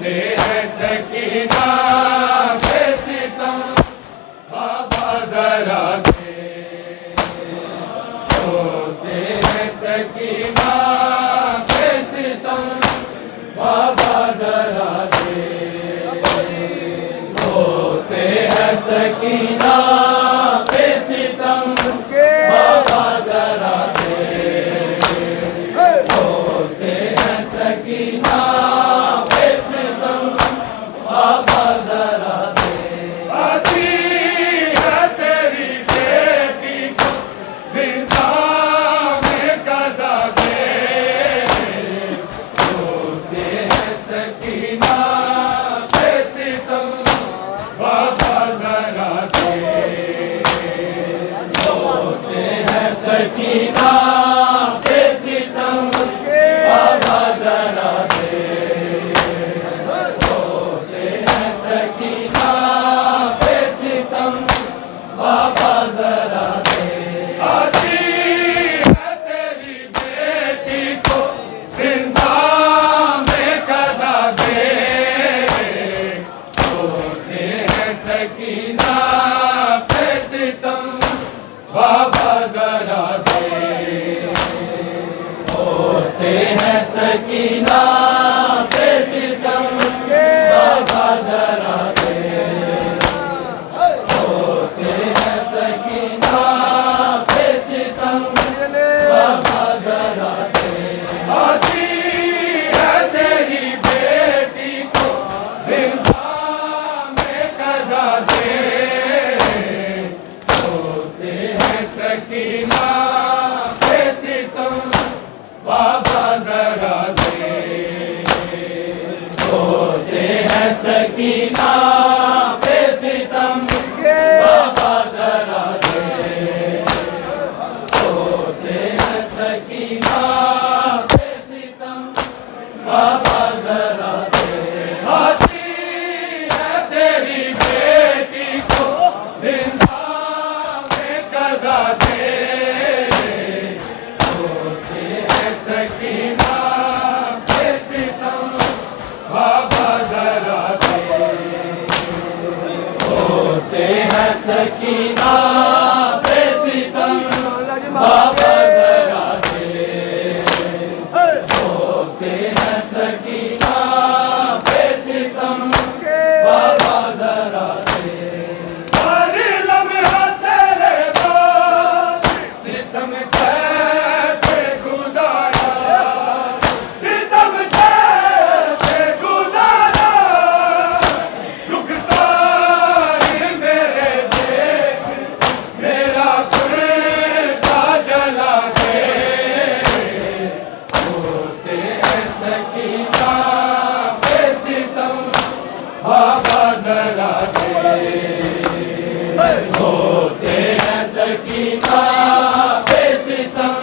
होते हैं सकीना पे सितम बाबा जरा दे, होते हैं सकीना पे सितम बाबा जरा दे, होते हैं सकीना पे सितम बाबा जरा दे, होते हैं सकीना पे सितम बाबा जरा दे। आती है तेरी बेटी को जिंदा में कज़ा दे, होते हैं सकीना पे सितम बाबा जरा दे, होते हैं सकीना पे सितम बाबा जरा दे, होते हैं सकीना पे सितम बाबा जरा दे। आती है तेरी बेटी को जिंदा में कज़ा दे, होते हैं सकीना पे सितम बाबा जरा दे, होते हैं सकीना पे सितम बाबा जरा दे, होते हैं सकीना पे सितम बाबा जरा दे। आती है तेरी बेटी को जिंदा में कज़ा दे, होते हैं सकीना पे सितम बाबा जरा दे, होते हैं सकीना पे सितम बाबा जरा दे, होते हैं सकीना पे सितम बाबा जरा दे। आती है तेरी बेटी को जिंदा में कज़ा दे, होते हैं सकीना पे सितम बाबा जरा दे, होते हैं सकीना पे सितम बाबा जरा दे, होते हैं सकीना पे सितम बाबा जरा दे। हर लम्हा तेरे बाद सितम से गुजारा, सितम से गुजारा, रुखसार मेरे देख मेरा कुर्ता जला दे, होते हैं सकीना पे सितम बाबा जरा दे, होते हैं सकीना पे सितम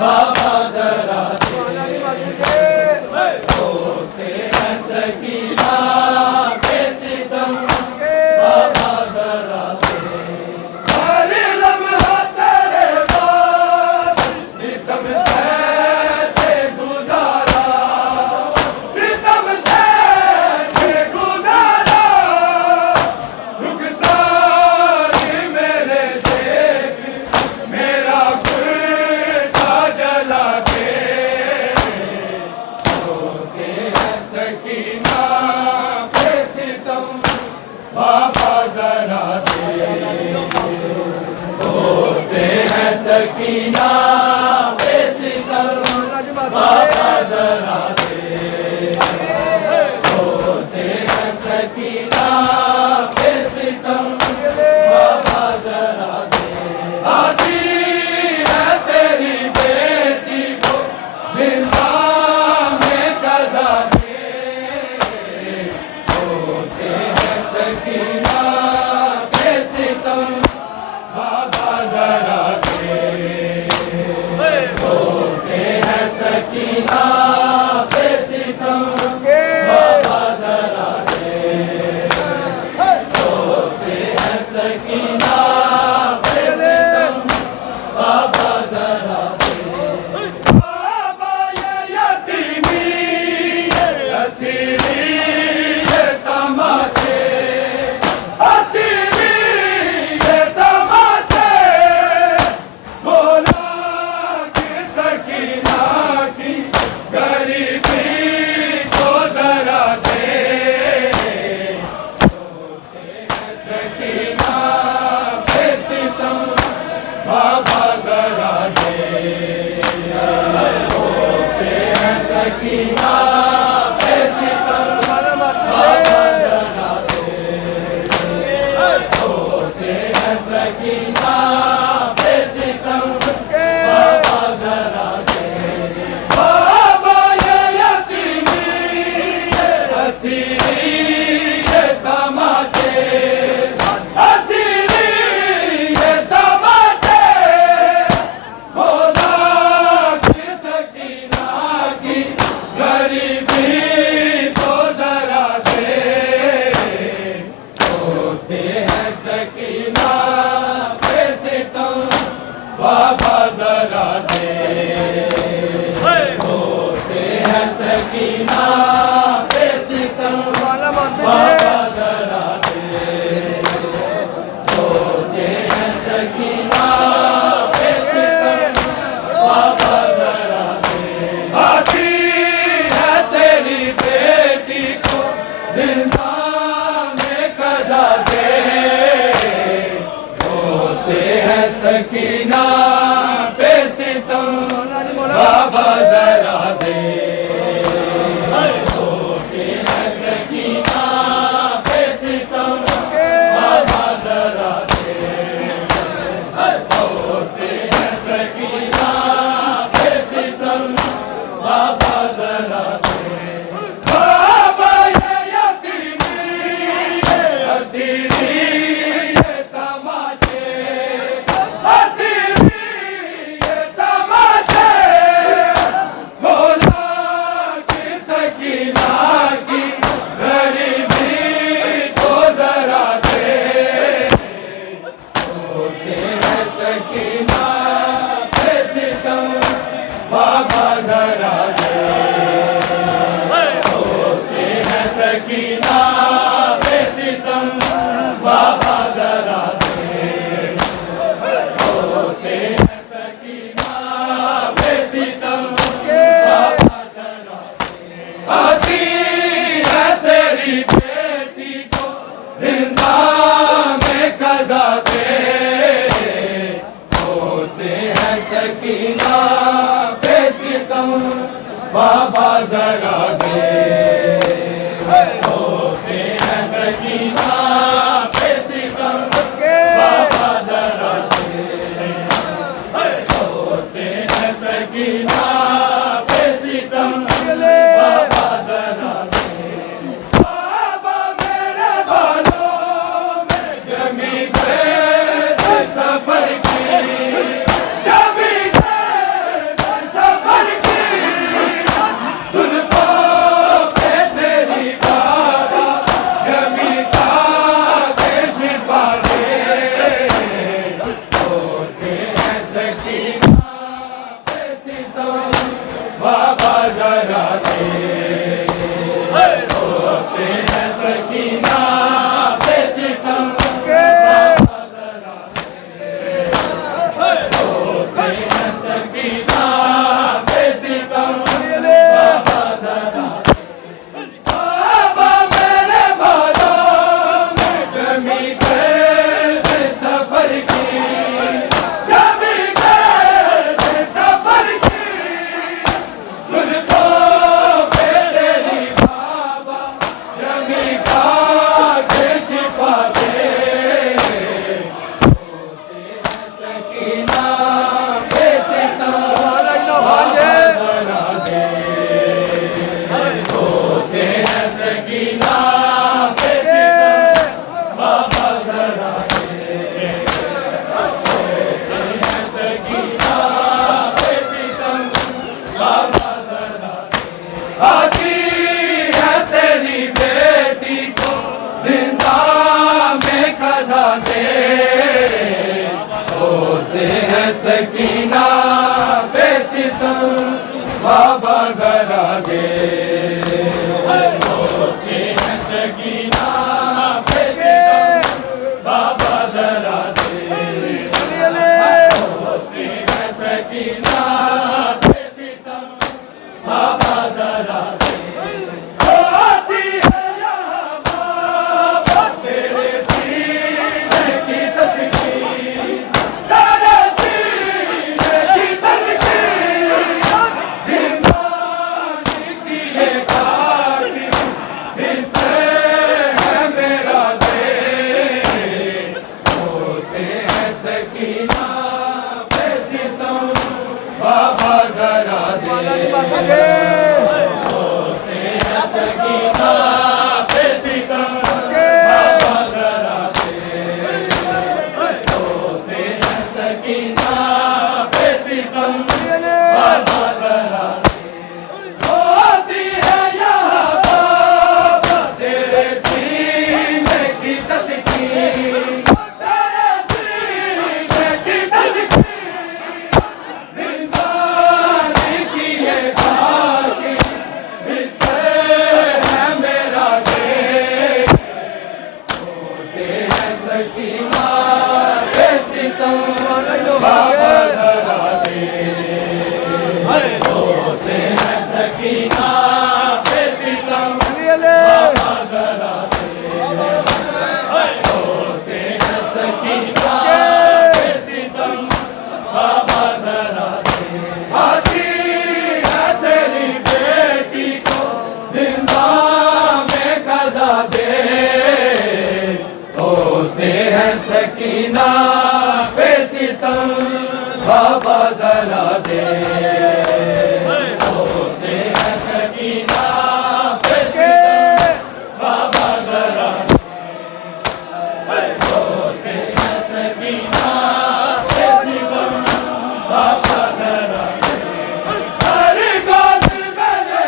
बाबा जरा दे, होते हैं सकीना पे सितम बाबा जरा दे। हर लम्हा तेरे बाद सितम से गुजारा, सितम से गुजारा, रुखसार मेरे देख मेरा कुर्ता जला दे, होते हैं सकीना पे सितम बाबा जरा दे, होते हैं सकीना पे सितम बाबा जरा दे, होते हैं सकीना पे सितम बाबा जरा दे। आती है तेरी बेटी को जिंदा में कज़ा दे, होते हैं सकीना पे सितम बाबा जरा दे, हसीरी ये तमाचे, हसीरी ये तमाचे, खुदा की सकीना की गरीबी तो जरा दे, होते हैं सकीना पे सितम बाबा जरा दे, होते हैं सकीना पे सितम बाबा जरा दे, होते हैं सकीना पे सितम बाबा जरा दे, आती है तेरी बेटी को जिंदा में कजा दे, होते हैं सकीना पे सितम बाबा जरा दे, होते हैं सकीना पे सितम बाबा जरा दे, होते हैं सकीना पे सितम बाबा जरा दे, बाबा ये यतीमी ये हसीरी ये तमाचे, हसीरी ये तमाचे, भोला की सकीना की गरीबी को जरा दे, होते हैं सकीना पे सितम बाबा जरा दे, होते हैं सकीना पे सितम बाबा जरा दे, होते हैं सकीना पे सितम बाबा जरा दे, आती है तेरी बेटी को जिंदा में कजा दे, होते हैं सकीना पे सितम बाबा जरा दे, होते हैं सकीना पे सितम बाबा जरा दे, होते हैं सकीना पे सितम बाबा जरा दे, सकीना पे सितम बाबा जरा दे होते हैं सकीना पे सितम बाबा जरा होते हैं सकीना पे सितम बाबा जरा सारी गोद मेरे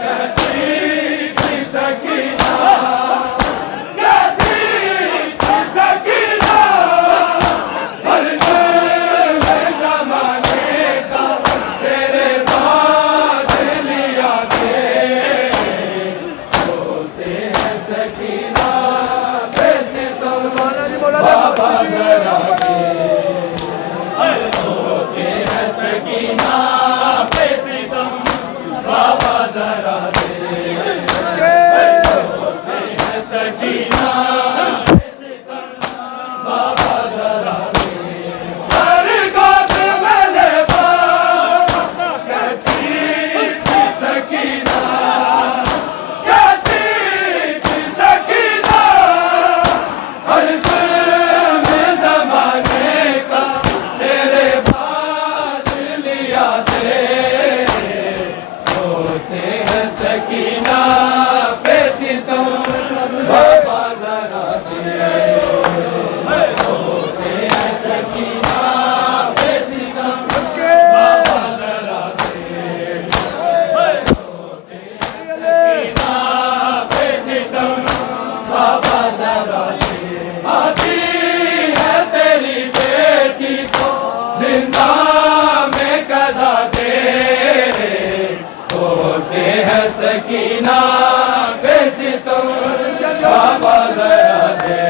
कहती थी सकीना कहती थी सकीना हर में जमाने का तेरे बाद लिया के होते हैं सकीना पे सितम बाबा जरा होते हैं सकीना पे सितम बाबा जरा दे होते हैं सकीना पे सितम बाबा जरा दे सारी गोद में ले बाबा कहती थी सकीना कहती थी सकीना हर में जमाने का तेरे बाद लिया दे होते हैं सकीना पे सितम बाबा जरा दे होते हैं सकीना पे सितम बाबा जरा दे होते हैं सकीना पे सितम बाबा जरा दे आती है तेरी बेटी को जिंदा में कजा दे होते हैं सकीना पे सितम बाबा जरा दे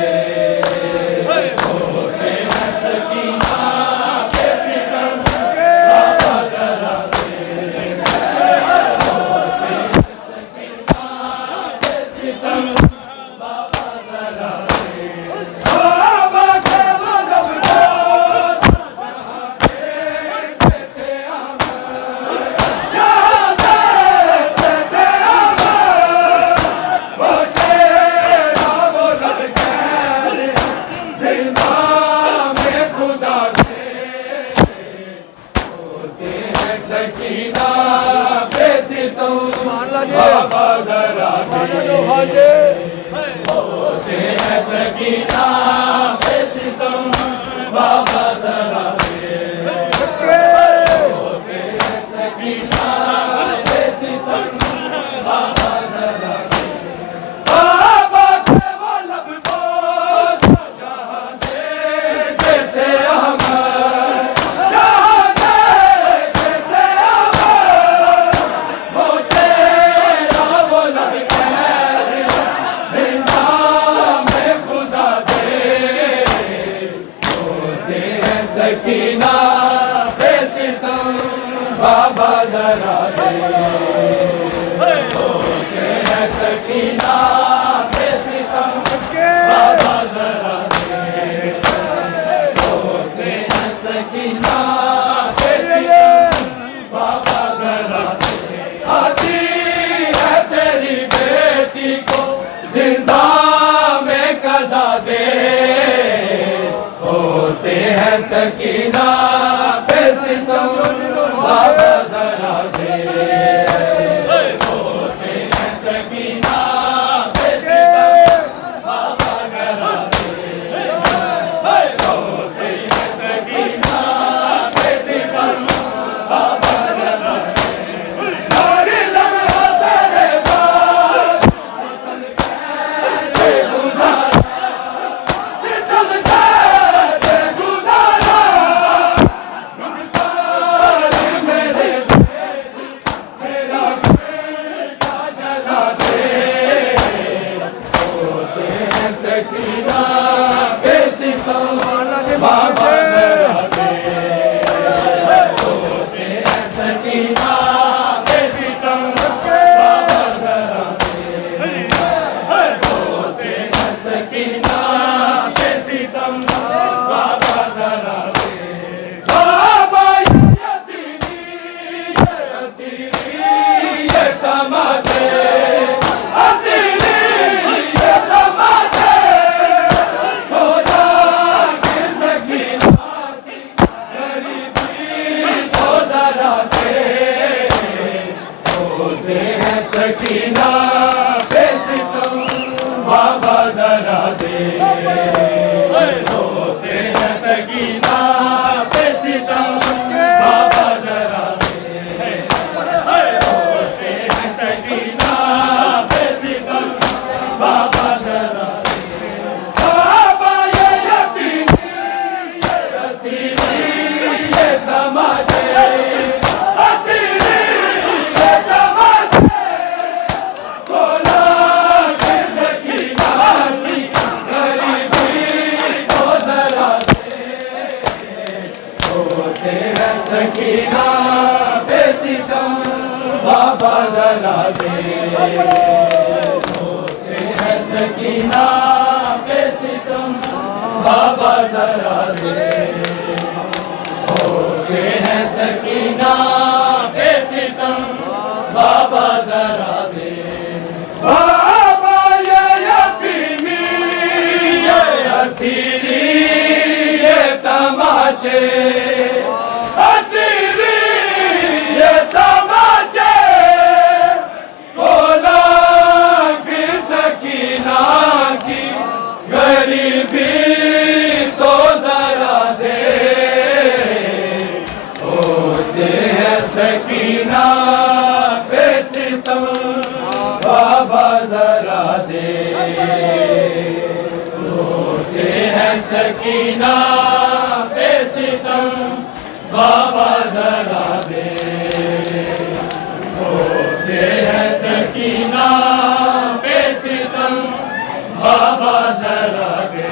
होते हैं सकीना पे सितम बाबा जरा दे होते हैं सकीना पे सितम बाबा जरा दे बाबा के मदद देते जिंदा में खुदा के होते हैं सकीना पे सितम बाबा जरा दे होते हैं सकीना पे सितम बाबा जरा दे होते हैं सकीना पे सितम बाबा जरा दे बाबा के वो लब बोस जहाँ दे देते हमें जहाँ दे देते हमें वो तेरा वो लब जिंदा में खुदा दे होते हैं सकीना पे सितम बाबा जरा दे होते हैं सकीना पे सितम बाबा जरा दे होते हैं सकीना पे सितम बाबा जरा दे आती है तेरी बेटी को जिंदा में कजा दे होते हैं सकीना पे सितम बाबा जरा दे होते हैं सकीना पे सितम बाबा जरा दे होते हैं सकीना पे सितम बाबा जरा दे सारी लम्हा तेरे बाद सितम से गुजारा सितम से गुजारा सकीना पे सितम बाबा जरा दे होते हैं सकीना पे सितम बाबा जरा दे होते हैं सकीना पे सितम बाबा जरा दे बाबा ये यतीम ये असीरी ये तमाचे सकीना पे सितम बाबा जरा दे होते हैं सकीना पे सितम बाबा जरा दे होते हैं सकीना पे सितम बाबा जरा दे बाबा ये यतीमी ये असीरी ये तमाचे सकीना पे सितम बाबा जरा दे होते हैं सकीना पे सितम बाबा जरा दे होते हैं सकीना पे सितम बाबा जरा दे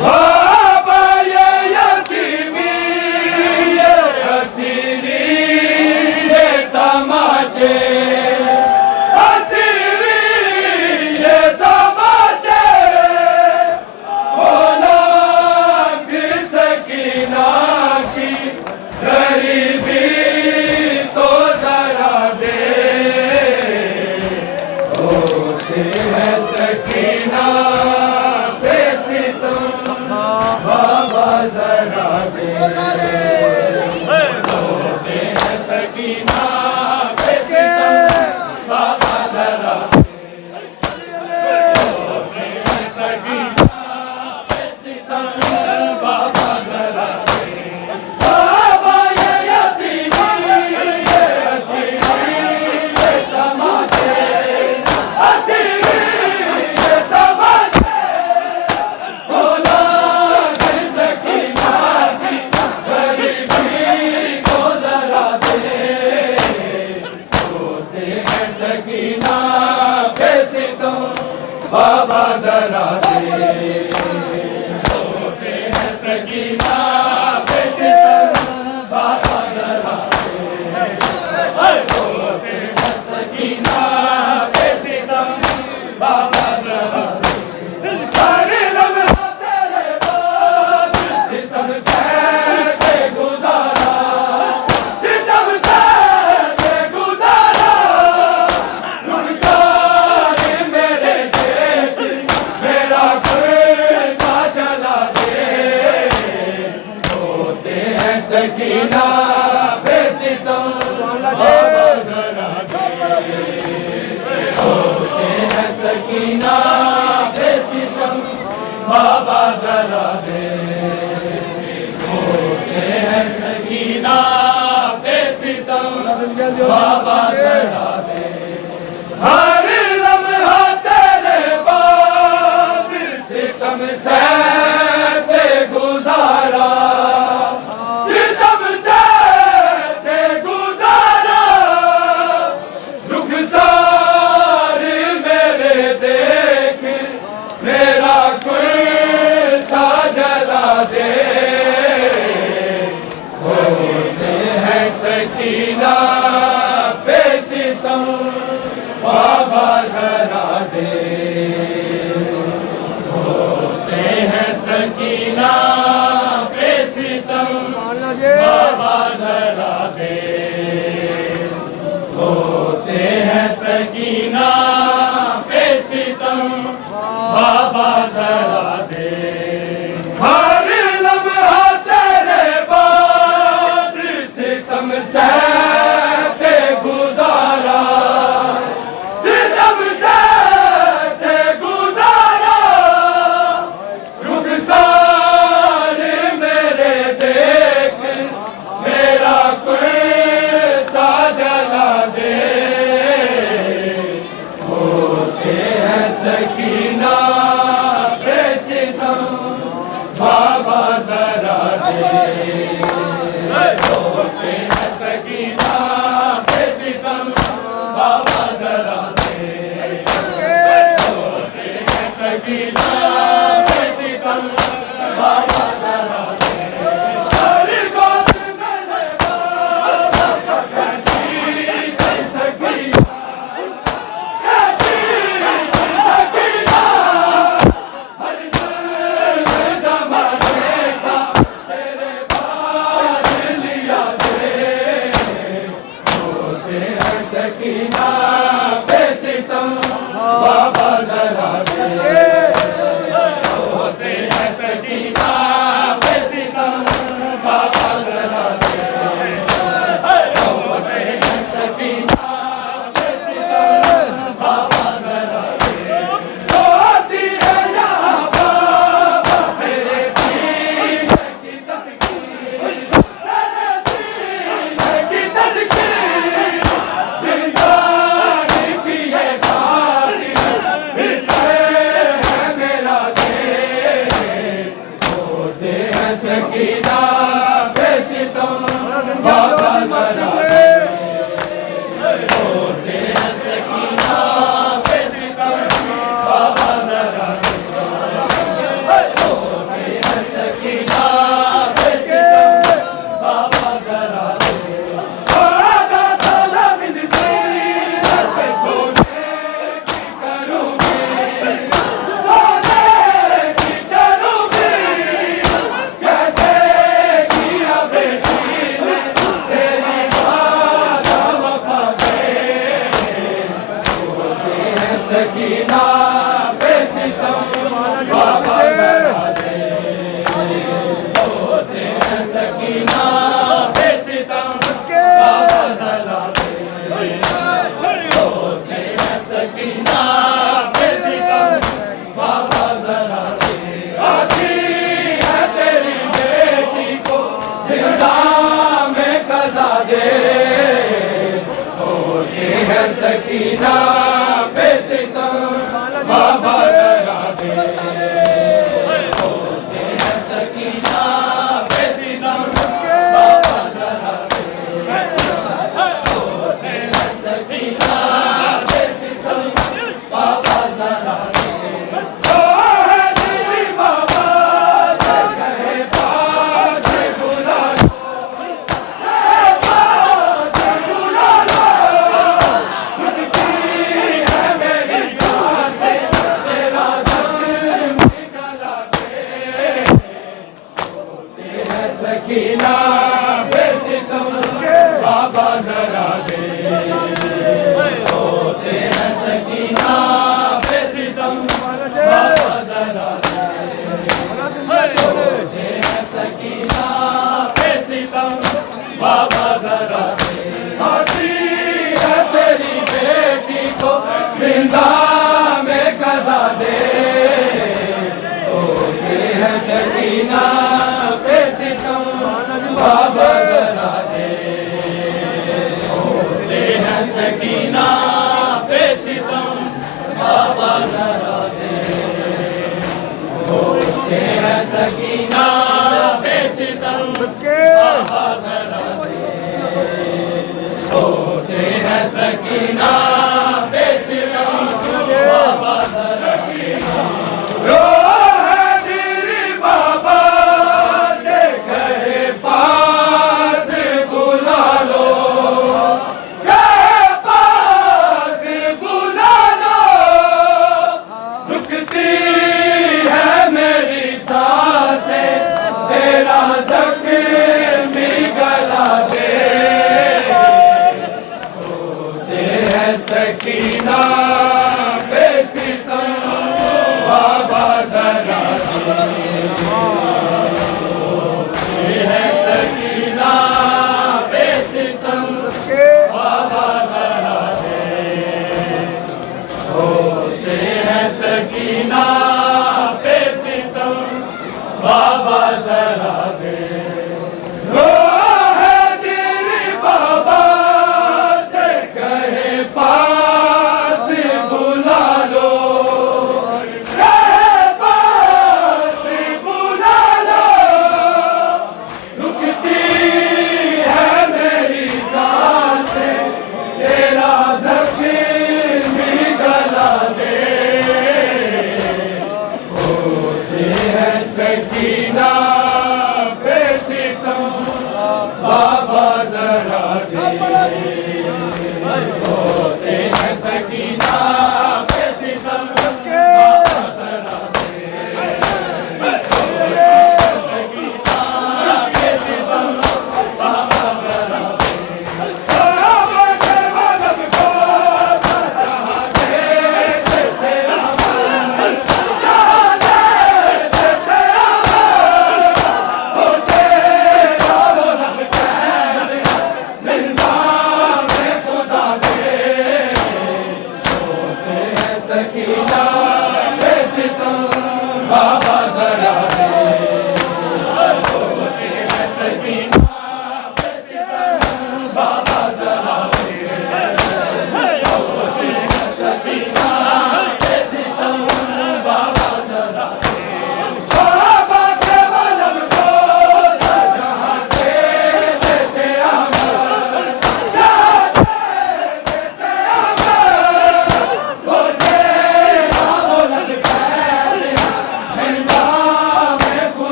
बाबा ये यतीमी ये असीरी तमाचे असीरी ये तमाचे बोला कि सकीना की गरीबी तो जरा दे होते हैं सकीना पे सितम बाबा जरा दे होते हैं सकीना सकीना पे सितम बाबा जरा दे होते हैं सकीना पे सितम बाबा जरा दे होते हैं सकीना पे सितम बाबा जरा दे हर लम्हा तेरे बाद सितम से गुजारा सितम से सकीना पे सितम बाबा जरा दे होते हैं सकीना पे सितम बाबा जरा दे होते हैं सकीना पे सितम बाबा जरा दे हर लम्हा तेरे बाद सितम से गुजारा सकीना पे सितम बाबा जरा दे होते हैं सकीना पे सितम बाबा जरा दे होते हैं सकीना पे सितम बाबा जरा दे हर लम्हा तेरे बाद सितम से गुजारा सकीना बेसितम बाबा जरा दे होते हैं सकीना बेसितम बाबा जरा दे होते हैं सकीना बेसितम बाबा जरा दे आती है तेरी बेटी को जिंदा में कजा दे होती है सकीना बेसितम बाबा जरा दे होते हैं सकीना बेसितम बाबा जरा दे होते हैं सकीना बेसितम बाबा जरा दे ओ है दिली बाबा से कहे पास बुला लो पास बुला लो उठती है मेरी सांसें तेरा जख्म निकला दे होती है सकीना बेसितम बाबा जरा दे होते हैं सकीना बेसितम बाबा जरा दे होते हैं सकीना बेसितम बाबा जरा दे आती है तेरी बेटी को जिंदा में कजा दे होते हैं सकीना बेसितम बाबा जरा दे होते हैं सकीना बेसितम बाबा जरा दे होते हैं सकीना बेसितम बाबा जरा दे होते हैं सकीना बेसितम बाबा जरा दे रो है दिली बाबा से कहे पास बुला लो कहे पास बुला लो रुकती है मेरी सांसें तेरा जख्म गला दे होते हैं सकीना